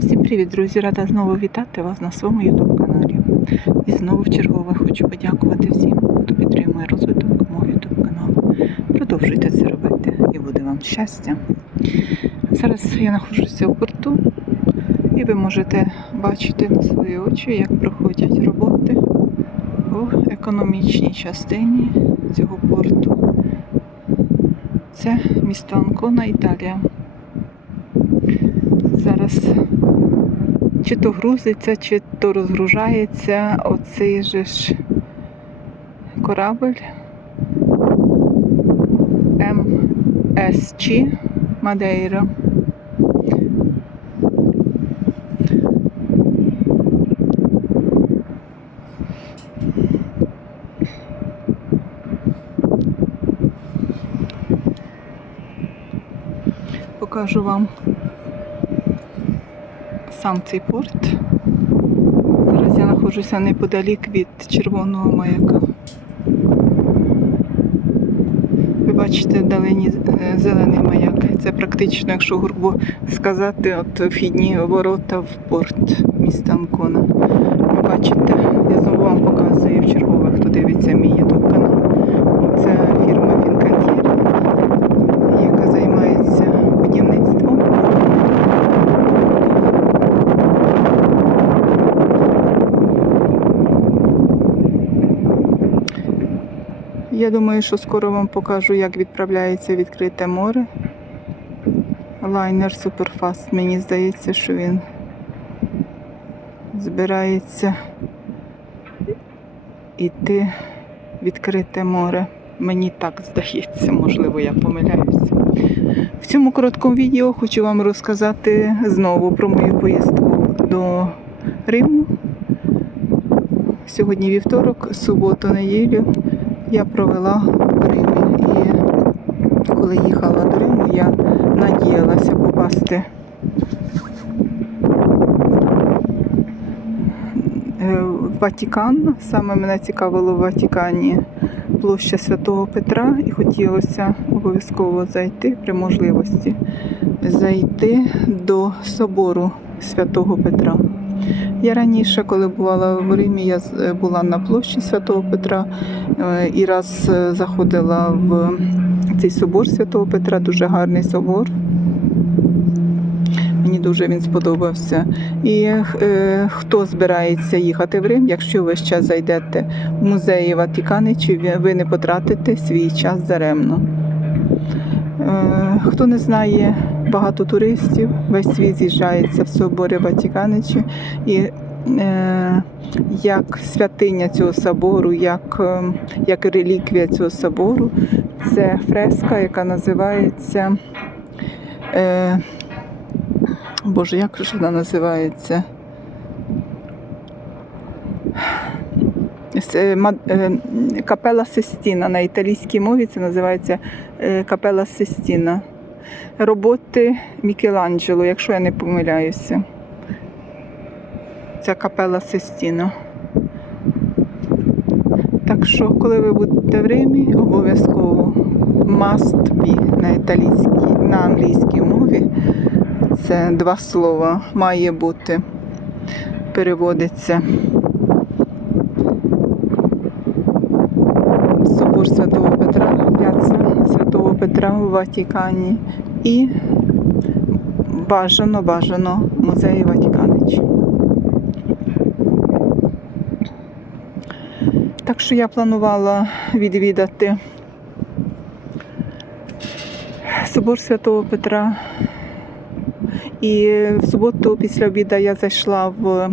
Всім привіт, друзі! Рада знову вітати вас на своєму YouTube каналі. І знову в чергове хочу подякувати всім, хто підтримує розвиток мого YouTube каналу. Продовжуйте це робити і буде вам щастя. Зараз я знаходжуся в порту, і ви можете бачити на свої очі, як проходять роботи у економічній частині цього порту. Це місто Анкона, Італія. Зараз чи то грузиться, чи то розгружається оцей же ж корабль МСЧ Мадейра. Покажу вам сам цей порт. Зараз я знаходжуся неподалік від червоного маяка. Ви бачите вдалині е, зелений маяк. Це практично, якщо грубо сказати, от вхідні ворота в порт міста Анкона. Ви бачите, я знову вам показую в чергове, хто дивиться мій YouTube канал. Я думаю, що скоро вам покажу, як відправляється відкрите море. Лайнер Суперфаст. Мені здається, що він збирається йти в відкрите море. Мені так здається, можливо, я помиляюся. В цьому короткому відео хочу вам розказати знову про мою поїздку до Риму. Сьогодні вівторок, суботу, неділю я провела в Римі. І коли їхала до Риму, я надіялася попасти е, в Ватикан. Саме мене цікавило в Ватикані площа Святого Петра, і хотілося обов'язково зайти при можливості зайти до собору Святого Петра. Я раніше, коли бувала в Римі, я е, була на площі Святого Петра е, і раз е, заходила в цей собор Святого Петра, дуже гарний собор. Мені дуже він сподобався. І е, хто збирається їхати в Рим, якщо ви ще зайдете в музеї Ватикани, чи ви не потратите свій час даремно. Е, хто не знає, багато туристів, весь світ з'їжджається в соборі Ватиканичі. І е, як святиня цього собору, як, е, як реліквія цього собору, це фреска, яка називається. Боже, як же вона називається? Це ма- е, Капела Сестіна на італійській мові це називається е, Капела Сестіна. Роботи Мікеланджело, якщо я не помиляюся. Це Капела Сестіна. Так що, коли ви будете в Римі, обов'язково must be на італійській, на англійській мові. Це два слова має бути. Переводиться. Собор Святого Петра, п'ятця Святого Петра у Ватикані і бажано, бажано музей Ватиканич. Так що я планувала відвідати собор Святого Петра. І в суботу після обіду я зайшла в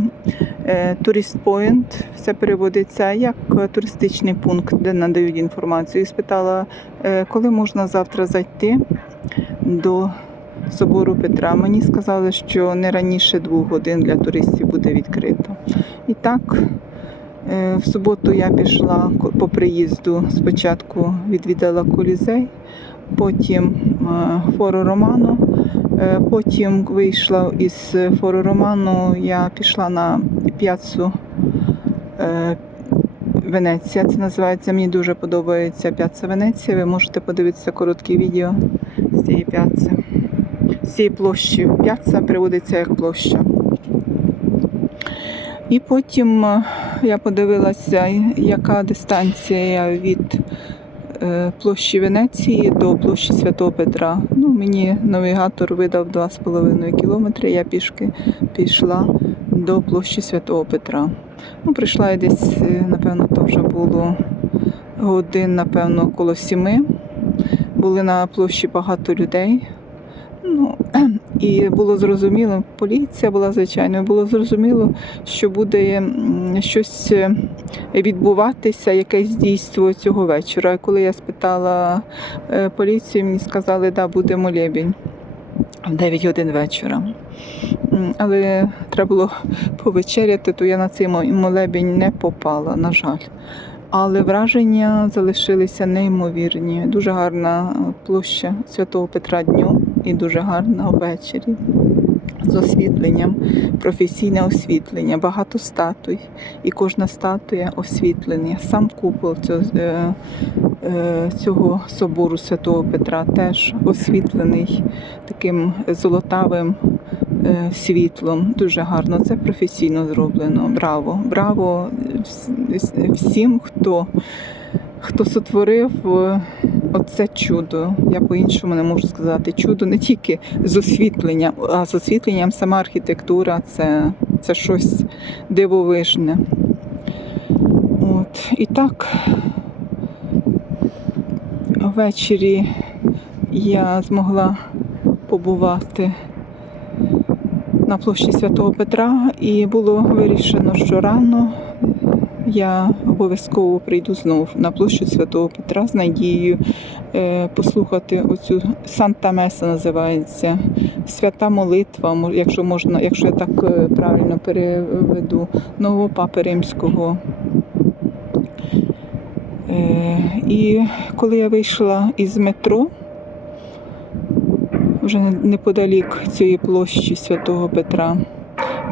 е, Tourist Point. Це переводиться як е, туристичний пункт, де надають інформацію. І спитала, е, коли можна завтра зайти до собору Петра. Мені сказали, що не раніше двох годин для туристів буде відкрито. І так, е, в суботу я пішла по приїзду. Спочатку відвідала колізей, потім фору Роману. Потім вийшла із фору Роману, я пішла на п'яцу Е, Венеція це називається. Мені дуже подобається п'яца Венеція. Ви можете подивитися коротке відео з цієї п'яци. З цієї площі п'яца приводиться як площа. І потім е, я подивилася, яка дистанція від площі Венеції до площі Святого Петра. Ну, мені навігатор видав 2,5 кілометри. Я пішки пішла до площі Святого Петра. Ну, прийшла я десь, е, напевно, то вже було годин, напевно, коло сіми. Були на площі багато людей. І було зрозуміло, поліція була звичайно, було зрозуміло, що буде щось е, відбуватися, якесь дійство цього вечора. І коли я спитала е, поліцію, мені сказали, да, буде молебень в 9 годин вечора. Але треба було повечеряти, то я на цей мо- молебень не попала, на жаль. Але враження залишилися неймовірні. Дуже гарна площа Святого Петра дню і дуже гарна ввечері. З освітленням, професійне освітлення, багато статуй, і кожна статуя освітлення. Сам купол цього, е, е, цього собору Святого Петра теж освітлений таким золотавим е, світлом. Дуже гарно. Це професійно зроблено. Браво! Браво вс- вс- всім, хто, хто сотворив оце чудо. Я по-іншому не можу сказати. Чудо не тільки з освітленням, а з освітленням сама архітектура це, це щось дивовижне. От. І так, ввечері я змогла побувати на площі Святого Петра, і було вирішено, що рано я обов'язково прийду знов на площу Святого Петра з надією е, послухати оцю Санта Меса називається свята молитва, якщо можна, якщо я так е, правильно переведу, нового папи римського. Е, І коли я вийшла із метро, вже неподалік цієї площі Святого Петра,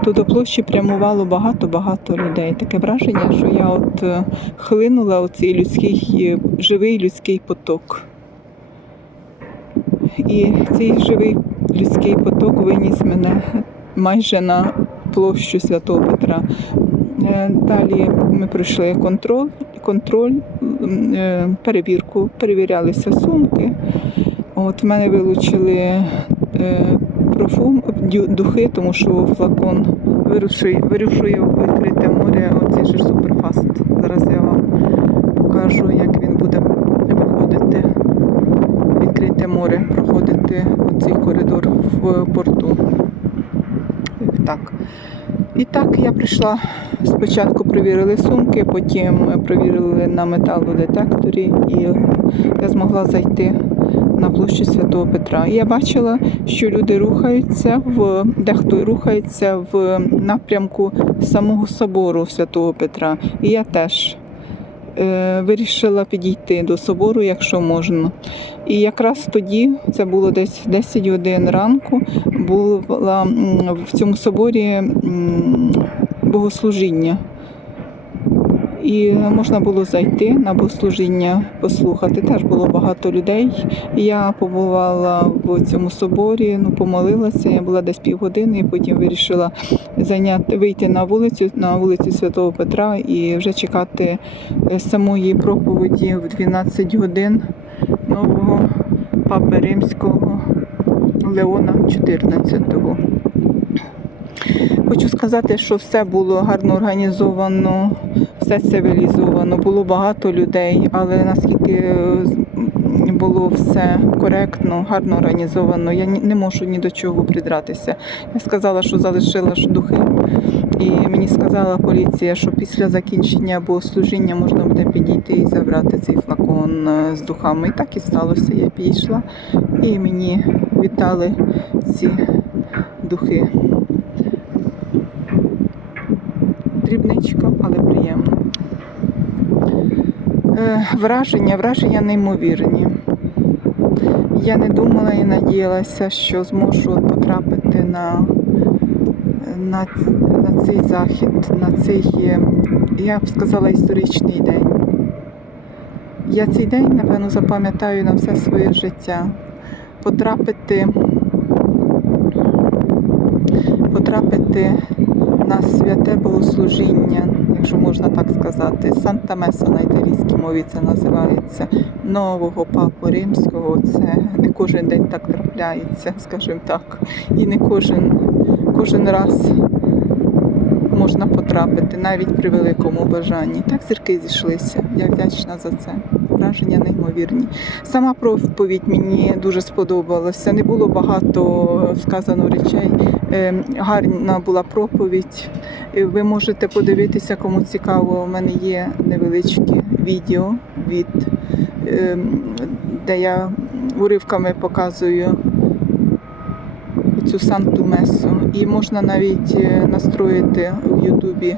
то до площі прямувало багато-багато людей. Таке враження, що я от е, хлинула у цей людський е, живий людський поток. І цей живий людський поток виніс мене майже на площу Святого Петра. Е, Далі ми пройшли контроль, контроль, перевірку, перевірялися сумки. От в мене вилучили дю- духи, тому що флакон вирушує, вирушує відкрите море. Оцей же суперфаст. Зараз я вам покажу, як він буде виходити відкрите море, проходити оцей коридор в порту. Так. І так я прийшла. Спочатку перевірили сумки, потім перевірили на металодетекторі, і я змогла зайти на площу Святого Петра. Я бачила, що люди рухаються в дехто рухається в напрямку самого собору Святого Петра. І я теж е, вирішила підійти до собору, якщо можна. І якраз тоді, це було десь 10 годин ранку, було в цьому соборі богослужіння. І можна було зайти на богослужіння, послухати. Теж було багато людей. Я побувала в цьому соборі, ну помолилася. Я була десь півгодини, і потім вирішила зайняти вийти на вулицю, на вулицю Святого Петра і вже чекати е, самої проповіді в 12 годин нового папи римського Леона 14-го. Хочу сказати, що все було гарно організовано, все цивілізовано, було багато людей, але наскільки е, було все коректно, гарно організовано, я не можу ні до чого придратися. Я сказала, що залишила ж духи, і мені сказала поліція, що після закінчення богослужіння можна буде підійти і забрати цей флакон е, з духами. І так і сталося. Я підійшла і мені віддали ці духи. Дрібничка, але приємно. Е, Враження, враження неймовірні. Я не думала і надіялася, що зможу потрапити на, на, на цей захід, на цей, е, я б сказала, історичний день. Я цей день, напевно, запам'ятаю на все своє життя. Потрапити, потрапити на святе богослужіння, якщо можна так сказати. Санта Меса на італійській мові це називається нового папу римського. Це не кожен день так трапляється, скажімо так. І не кожен, кожен раз можна потрапити, навіть при великому бажанні. Так зірки зійшлися. Я вдячна за це. Враження неймовірні. Сама проповідь мені дуже сподобалася. Не було багато сказано речей. Е, Гарна була проповідь. Е, Ви можете подивитися, кому цікаво. У мене є невеличке відео від е, де я уривками показую цю Санту Месу. І можна навіть е, настроїти в Ютубі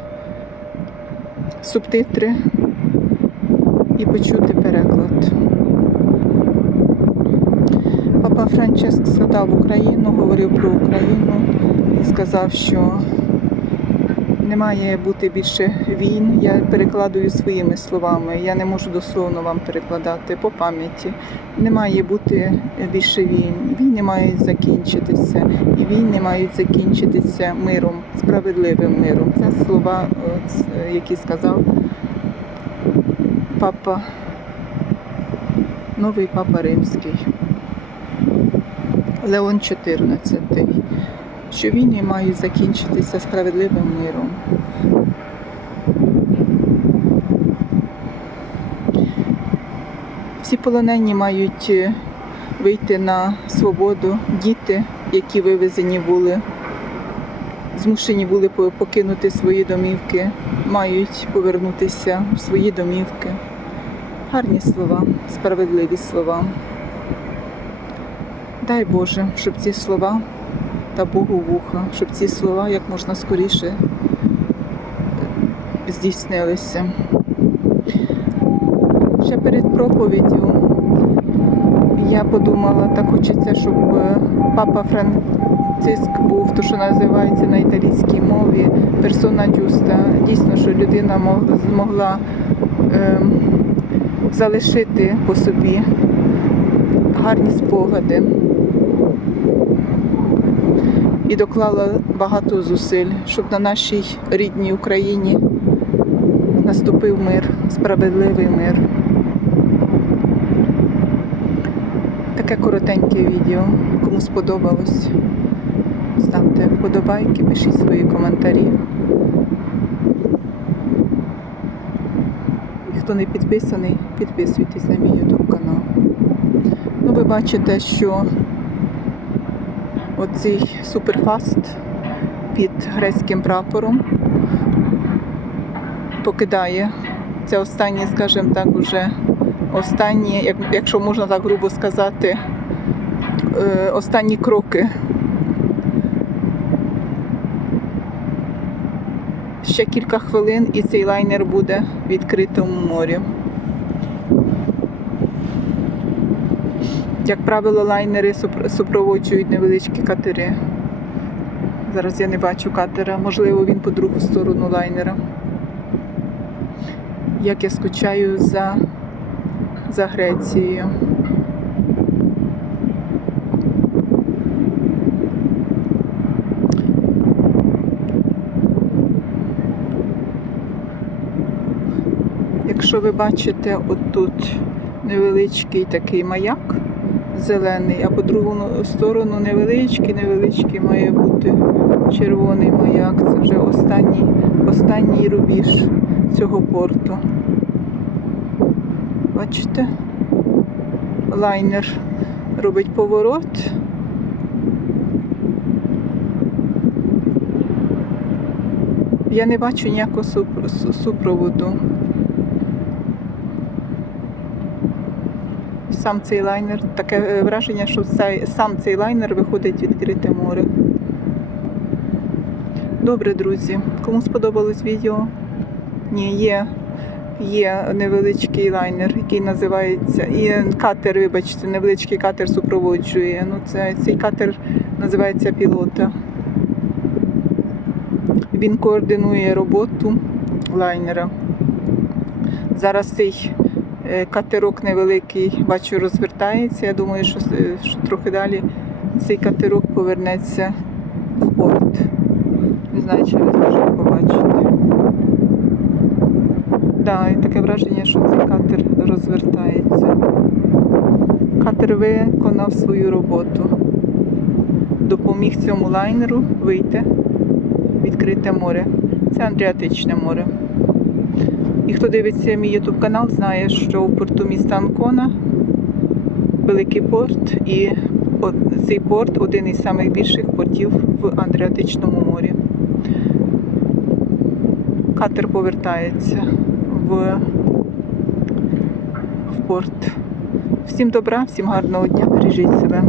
субтитри і почути переклад. Папа Франческ згадав Україну, говорив про Україну і сказав, що не має бути більше війн. Я перекладую своїми словами. Я не можу дословно вам перекладати по пам'яті. Не має бути більше війн. Війни мають закінчитися, і війни мають закінчитися миром, справедливим миром. Це слова, е, які сказав папа, новий папа римський. Леон XIV, що війни мають закінчитися справедливим миром. Всі полонені мають е, вийти на свободу. Діти, які вивезені були, змушені були покинути свої домівки, мають повернутися в свої домівки. Гарні слова, справедливі слова. Дай Боже, щоб ці слова та Богу вуха, щоб ці слова як можна скоріше здійснилися. Ще перед проповіддю я подумала, так хочеться, щоб е, папа Франциск був, то що називається на італійській мові, персона джуста. Дійсно, що людина мо- змогла ем, залишити по собі гарні спогади і доклала багато зусиль, щоб на нашій рідній Україні наступив мир, справедливий мир. Таке коротеньке відео. Кому сподобалось, ставте вподобайки, пишіть свої коментарі. І Хто не підписаний, підписуйтесь на мій YouTube канал. Ну, ви бачите, що оцей суперфаст під грецьким прапором покидає це останнє, скажімо так, уже останні, якщо можна так грубо сказати, е, останні кроки. Ще кілька хвилин і цей лайнер буде в відкритому морі. Як правило, лайнери супроводжують невеличкі катери. Зараз я не бачу катера, можливо, він по другу сторону лайнера. Як я скучаю за, за Грецією. Якщо ви бачите отут невеличкий такий маяк зелений, а по другу сторону невеличкий, невеличкий має бути червоний маяк. Це вже останній, останній рубіж цього порту. Бачите? Лайнер робить поворот. Я не бачу ніякого суп- су- супроводу. Сам цей лайнер, таке е, враження, що цей, сам цей лайнер виходить відкрите море. Добре, друзі. Кому сподобалось відео? Ні, є, є невеличкий лайнер, який називається. І катер, вибачте, невеличкий катер супроводжує. Ну, це, цей катер називається пілота. Він координує роботу лайнера. Зараз цей катерок невеликий, бачу, розвертається. Я думаю, що, що трохи далі цей катерок повернеться в порт. Не знаю, чи ви зможете побачити. Да, і таке враження, що цей катер розвертається. Катер виконав свою роботу. Допоміг цьому лайнеру вийти відкрите море. Це Адріатичне море. І хто дивиться мій YouTube канал, знає, що в порту міста Анкона великий порт, і цей порт один із найбільших портів в Адріатичному морі. Катер повертається в, в порт. Всім добра, всім гарного дня, бережіть себе.